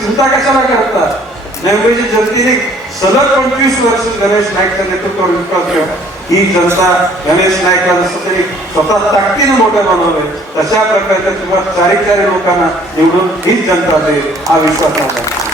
चिंता कशाला करता? नेमकेची जनतेने सलग 25 वर्ष गणेश नाईकच्या नेतृत्वावर विश्वास ठेवला. ही जनता गणेश नाईकला जसं तरी स्वतः ताकदीने मोठं बनवलंय, तशा प्रकारच्या किंवा चारी लोकांना निवडून हीच जनता देईल हा विश्वास आहे.